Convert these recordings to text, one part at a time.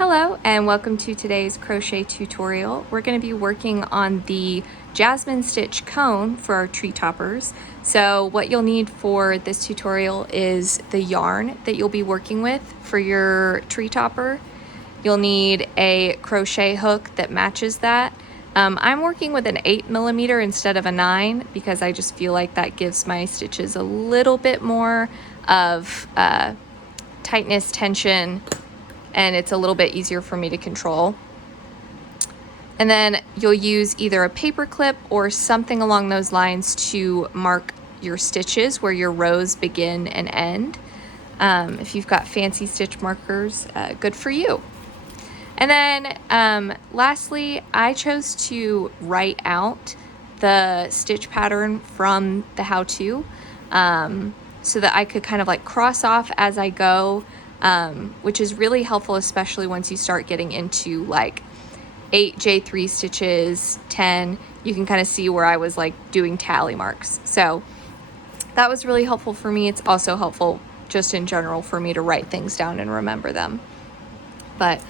Hello and welcome to today's crochet tutorial. We're going to be working on the Jasmine Stitch cone for our tree toppers. So what you'll need for this tutorial is the yarn that you'll be working with for your tree topper. You'll need a crochet hook that matches that. I'm working with an 8mm instead of a 9 because I just feel like that gives my stitches a little bit more of tightness, tension, and it's a little bit easier for me to control. And then you'll use either a paper clip or something along those lines to mark your stitches where your rows begin and end. If you've got fancy stitch markers, good for you. And then lastly, I chose to write out the stitch pattern from the how-to so that I could kind of like cross off as I go, which is really helpful, especially once you start getting into like 8 J3 stitches, 10, you can kind of see where I was like doing tally marks. So that was really helpful for me. It's also helpful just in general for me to write things down and remember them. But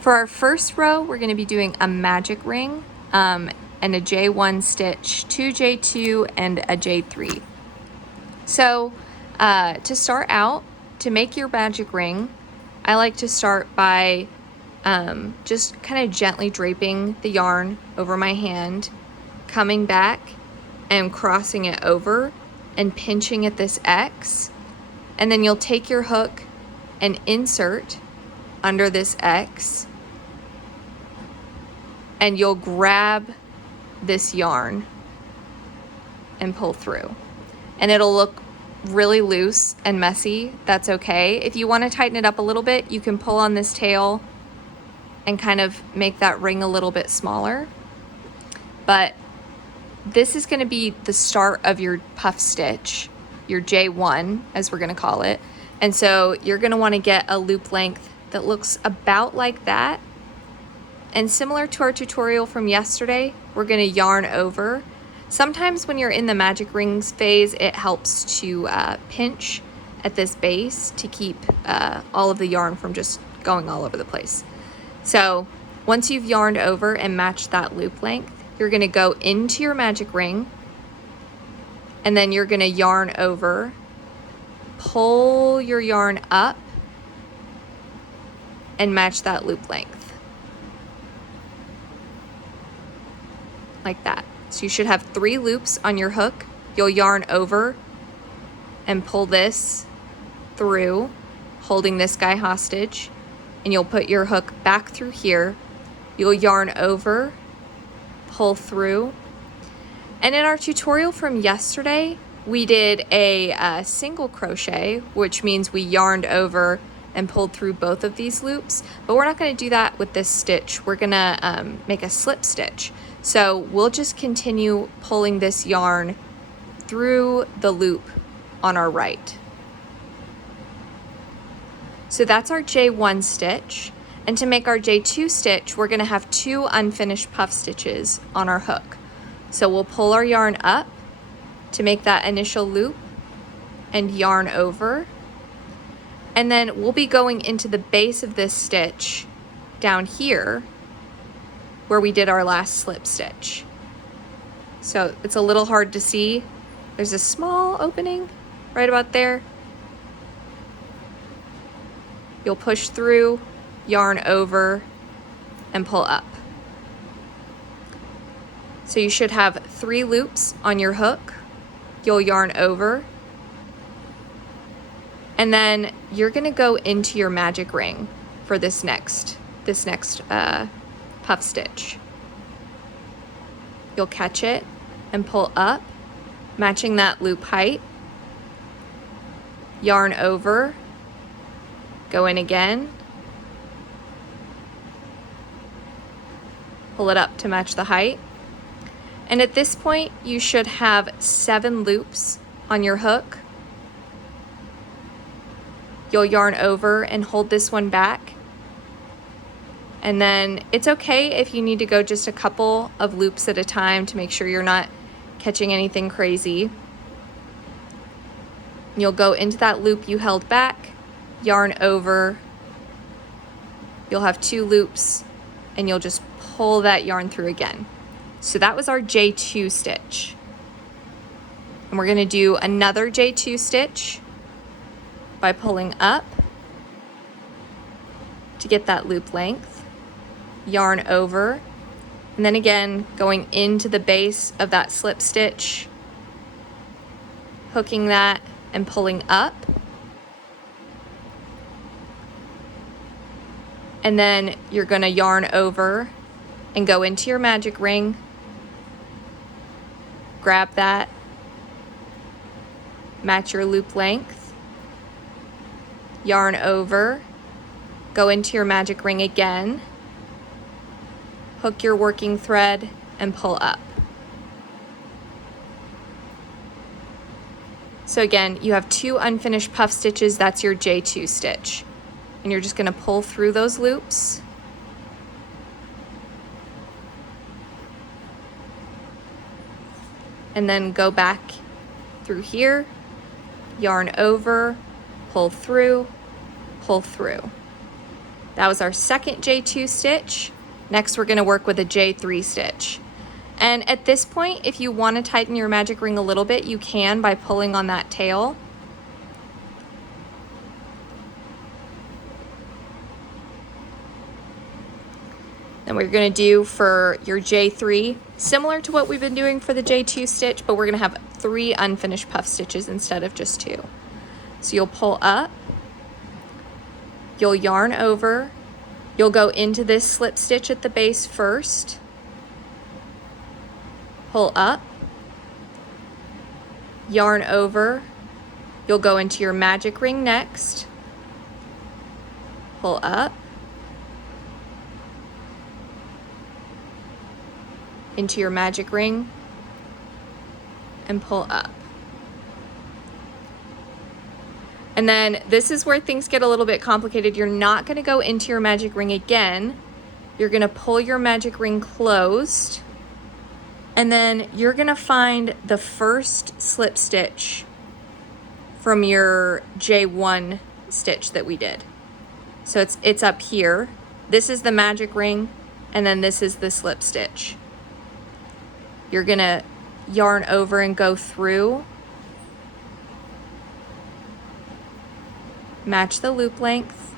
for our first row, we're going to be doing a magic ring and a J1 stitch, 2 J2 and a J3. So to start out, to make your magic ring, I like to start by just kind of gently draping the yarn over my hand, coming back and crossing it over and pinching at this X. And then you'll take your hook and insert under this X, and you'll grab this yarn and pull through. And it'll look really loose and messy. That's okay. If you want to tighten it up a little bit, you can pull on this tail and kind of make that ring a little bit smaller. But this is going to be the start of your puff stitch, your J1 as we're going to call it. And so you're going to want to get a loop length that looks about like that. And similar to our tutorial from yesterday, we're going to yarn over. Sometimes when you're in the magic rings phase, it helps to pinch at this base to keep all of the yarn from just going all over the place. So once you've yarned over and matched that loop length, you're going to go into your magic ring, and then you're going to yarn over, pull your yarn up, and match that loop length. Like that. So you should have 3 loops on your hook. You'll yarn over and pull this through, holding this guy hostage, and you'll put your hook back through here. You'll yarn over, pull through. And in our tutorial from yesterday, we did a single crochet, which means we yarned over and pulled through both of these loops, but we're not going to do that with this stitch. We're going to make a slip stitch. So we'll just continue pulling this yarn through the loop on our right. So that's our J1 stitch. And to make our J2 stitch, we're going to have 2 unfinished puff stitches on our hook. So we'll pull our yarn up to make that initial loop and yarn over. And then we'll be going into the base of this stitch down here where we did our last slip stitch. So it's a little hard to see. There's a small opening right about there. You'll push through, yarn over, and pull up. So you should have 3 loops on your hook. You'll yarn over, and then you're gonna go into your magic ring for this next puff stitch. You'll catch it and pull up, matching that loop height. Yarn over, go in again, pull it up to match the height. And at this point, you should have 7 loops on your hook. You'll yarn over and hold this one back. And then it's okay if you need to go just a couple of loops at a time to make sure you're not catching anything crazy. You'll go into that loop you held back, yarn over, you'll have 2 loops and you'll just pull that yarn through again. So that was our J2 stitch. And we're going to do another J2 stitch by pulling up to get that loop length, yarn over, and then again going into the base of that slip stitch, hooking that and pulling up. And then you're going to yarn over and go into your magic ring, grab that, match your loop length, yarn over, go into your magic ring again, hook your working thread and pull up. So again, you have 2 unfinished puff stitches, that's your J2 stitch. And you're just going to pull through those loops. And then go back through here, yarn over, pull through, pull through. That was our second J2 stitch. Next, we're going to work with a J3 stitch. And at this point, if you want to tighten your magic ring a little bit, you can by pulling on that tail. Then we're going to do for your J3, similar to what we've been doing for the J2 stitch, but we're going to have 3 unfinished puff stitches instead of just 2. So you'll pull up, you'll yarn over, you'll go into this slip stitch at the base first, pull up, yarn over, you'll go into your magic ring next, pull up, into your magic ring, and pull up. And then this is where things get a little bit complicated. You're not going to go into your magic ring again. You're going to pull your magic ring closed, and then you're going to find the first slip stitch from your J1 stitch that we did. So it's up here. This is the magic ring, and then this is the slip stitch. You're going to yarn over and go through, match the loop length,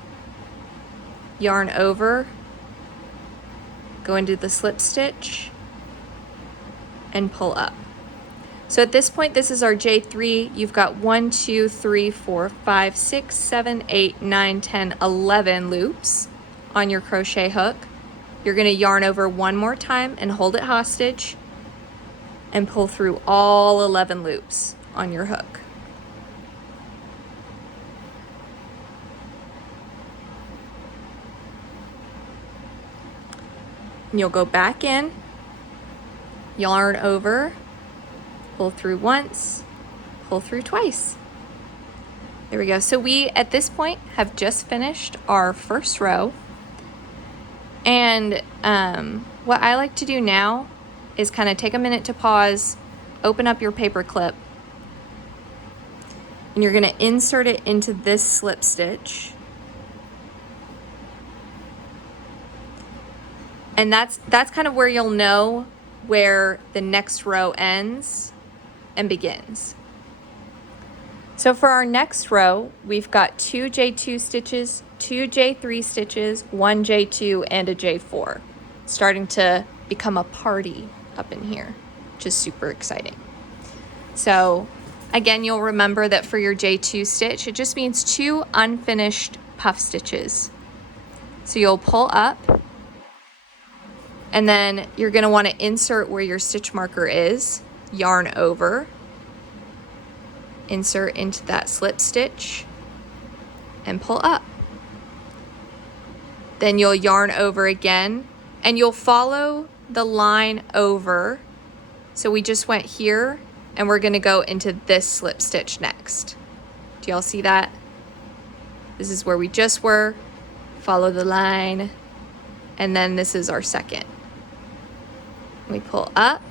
yarn over, go into the slip stitch, and pull up. So at this point, this is our J3. You've got 1, 2, 3, 4, 5, 6, 7, 8, 9, 10, 11 loops on your crochet hook. You're going to yarn over one more time and hold it hostage and pull through all 11 loops on your hook. And you'll go back in, yarn over, pull through once, pull through twice. There we go. So we, at this point, have just finished our first row. And what I like to do now is kind of take a minute to pause, open up your paper clip, and you're going to insert it into this slip stitch. And that's kind of where you'll know where the next row ends and begins. So for our next row, we've got 2 J2 stitches, 2 J3 stitches, 1 J2, and a J4. Starting to become a party up in here, which is super exciting. So again, you'll remember that for your J2 stitch, it just means 2 unfinished puff stitches. So you'll pull up, and then you're going to want to insert where your stitch marker is, yarn over, insert into that slip stitch, and pull up. Then you'll yarn over again, and you'll follow the line over. So we just went here, and we're going to go into this slip stitch next. Do y'all see that? This is where we just were. Follow the line, and then this is our second. We pull up,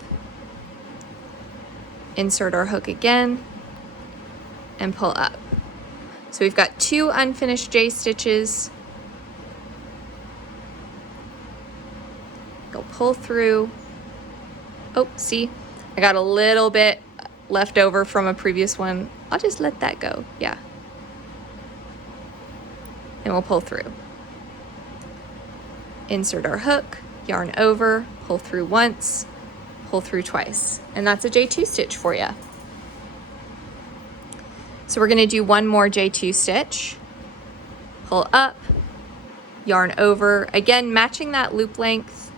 insert our hook again, and pull up. So we've got 2 unfinished J stitches, Go pull through. Oh, see, I got a little bit left over from a previous one. I'll just let that go, yeah. And we'll pull through. Insert our hook, yarn over, pull through once, pull through twice. And that's a J2 stitch for you. So we're gonna do one more J2 stitch. Pull up, yarn over, again matching that loop length,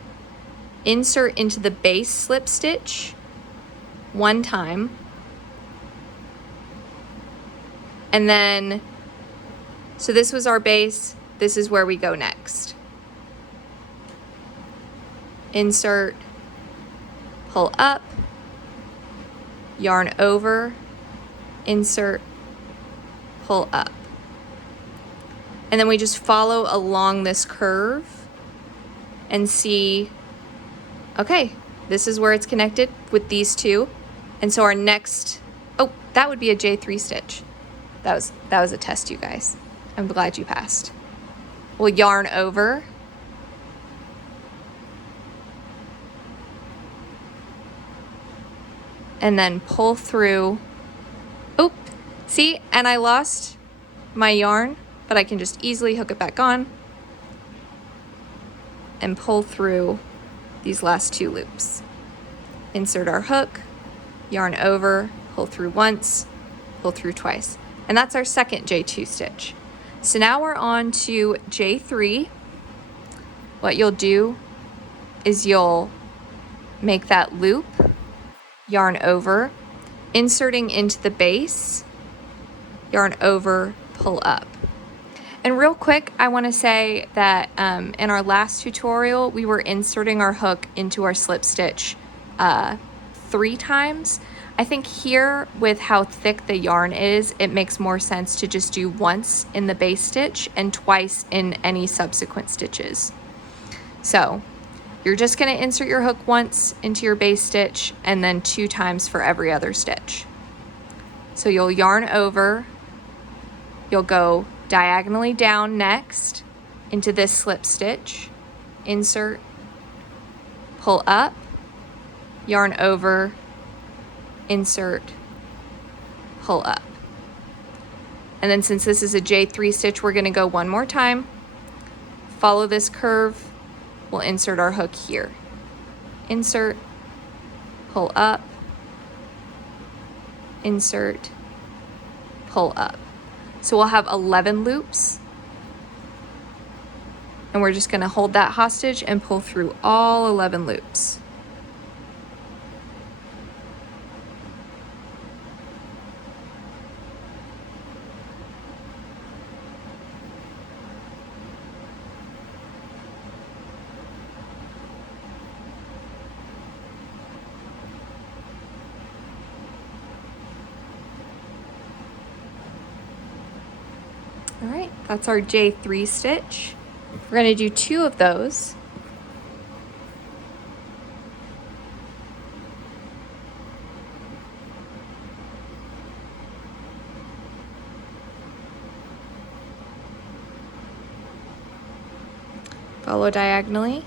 insert into the base slip stitch one time, and then, so this was our base, this is where we go next. Insert, pull up, yarn over, insert, pull up. And then we just follow along this curve and see, okay, this is where it's connected with these two. And so our next, oh, that would be a J3 stitch. That was a test, you guys. I'm glad you passed. We'll yarn over. And then pull through. Oop, see, and I lost my yarn, but I can just easily hook it back on and pull through these last two loops. Insert our hook, yarn over, pull through once, pull through twice. And that's our second J2 stitch. So now we're on to J3. What you'll do is you'll make that loop, yarn over, inserting into the base, yarn over, pull up. And real quick, I want to say that in our last tutorial, we were inserting our hook into our slip stitch 3 times. I think here, with how thick the yarn is, it makes more sense to just do once in the base stitch and twice in any subsequent stitches. So you're just going to insert your hook once into your base stitch and then 2 times for every other stitch. So you'll yarn over, you'll go diagonally down next into this slip stitch, insert, pull up, yarn over, insert, pull up. And then since this is a J3 stitch, we're going to go one more time, follow this curve, we'll insert our hook here, insert, pull up, insert, pull up. So we'll have 11 loops, and we're just going to hold that hostage and pull through all 11 loops. All right, that's our J3 stitch. We're going to do 2 of those. Follow diagonally.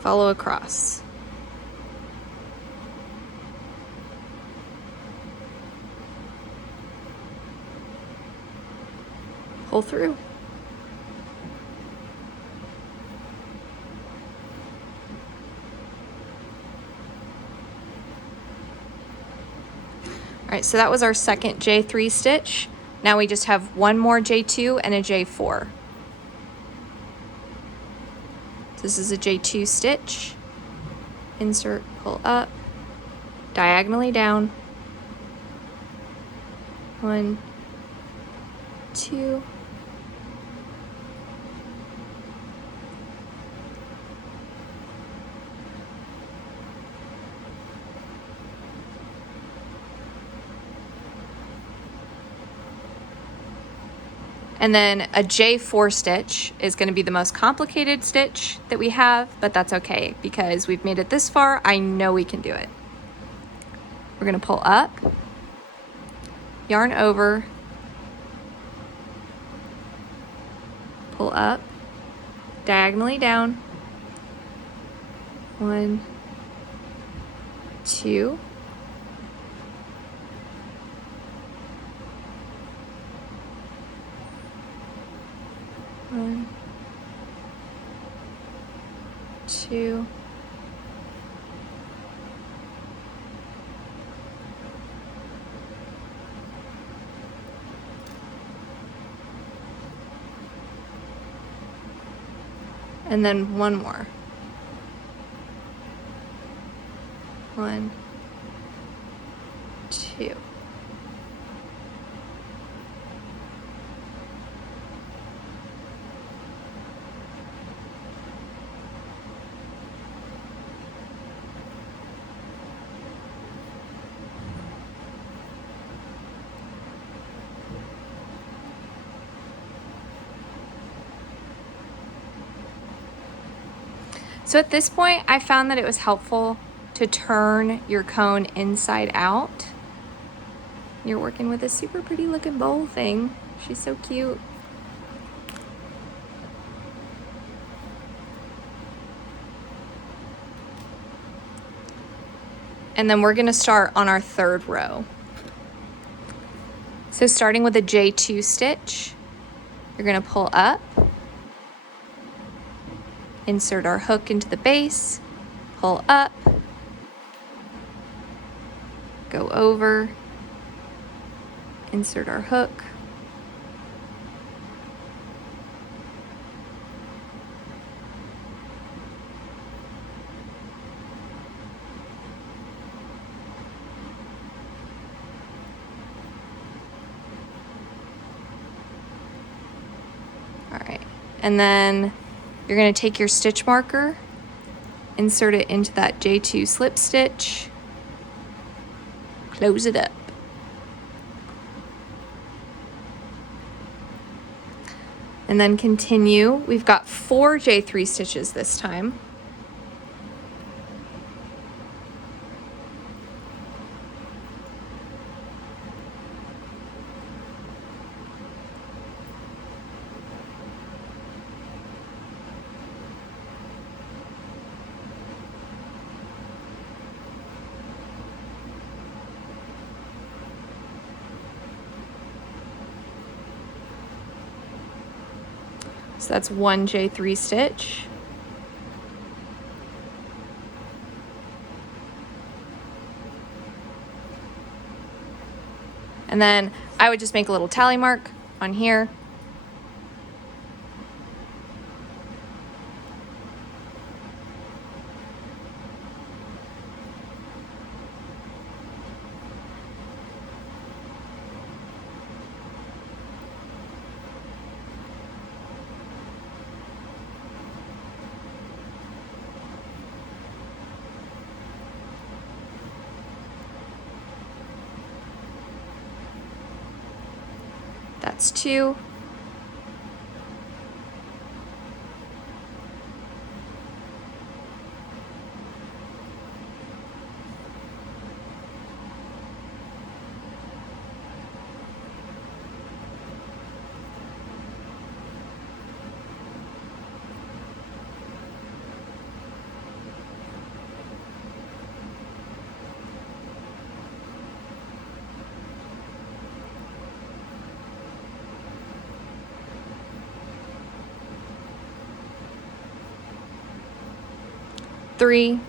Follow across. Pull through. All right, so that was our second J3 stitch. Now we just have one more J2 and a J4. This is a J2 stitch. Insert, pull up, diagonally down. 1, 2. And then a J4 stitch is going to be the most complicated stitch that we have, but that's okay because we've made it this far. I know we can do it. We're going to pull up, yarn over, pull up, diagonally down, 1, 2, 1, 2, and then one more. 1, 2. So at this point, I found that it was helpful to turn your cone inside out. You're working with a super pretty looking bowl thing. She's so cute. And then we're gonna start on our third row. So starting with a J2 stitch, you're gonna pull up, insert our hook into the base, pull up, go over, insert our hook, all right, and then you're going to take your stitch marker, insert it into that J2 slip stitch, close it up. And then continue. We've got 4 J3 stitches this time. So that's 1 J3 stitch. And then I would just make a little tally mark on here. That's 2. Three,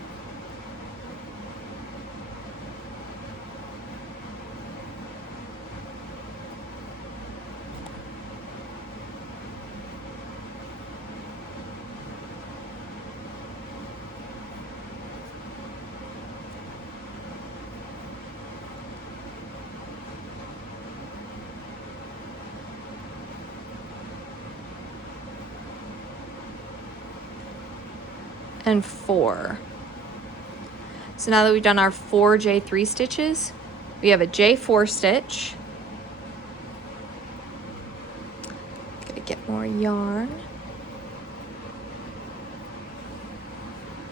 and 4. So now that we've done our 4 J3 stitches, we have a J4 stitch. Gotta get more yarn.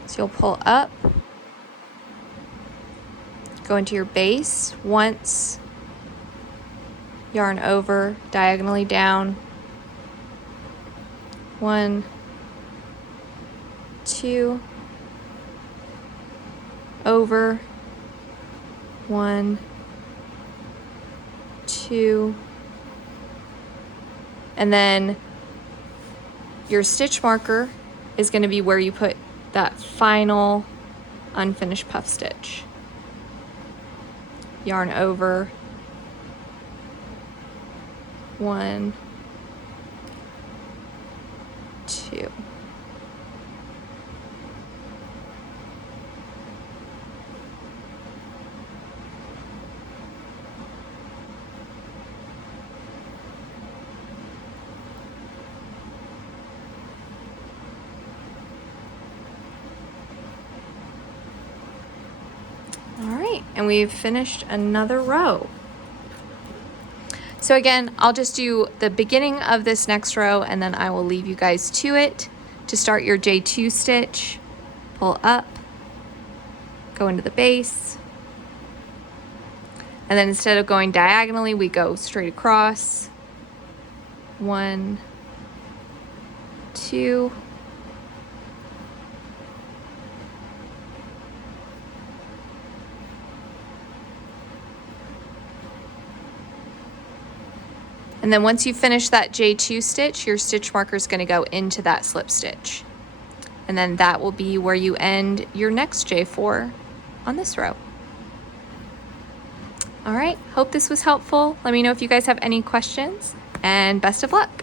So you'll pull up, go into your base once, yarn over, diagonally down, 1, 2, over, 1, 2, and then your stitch marker is going to be where you put that final unfinished puff stitch. Yarn over, 1, 2. All right, and we've finished another row. So again, I'll just do the beginning of this next row and then I will leave you guys to it. To start your J2 stitch, pull up, go into the base, and then instead of going diagonally, we go straight across. 1, 2, and then once you finish that J2 stitch, your stitch marker is going to go into that slip stitch. And then that will be where you end your next J4 on this row. All right, hope this was helpful. Let me know if you guys have any questions, and best of luck.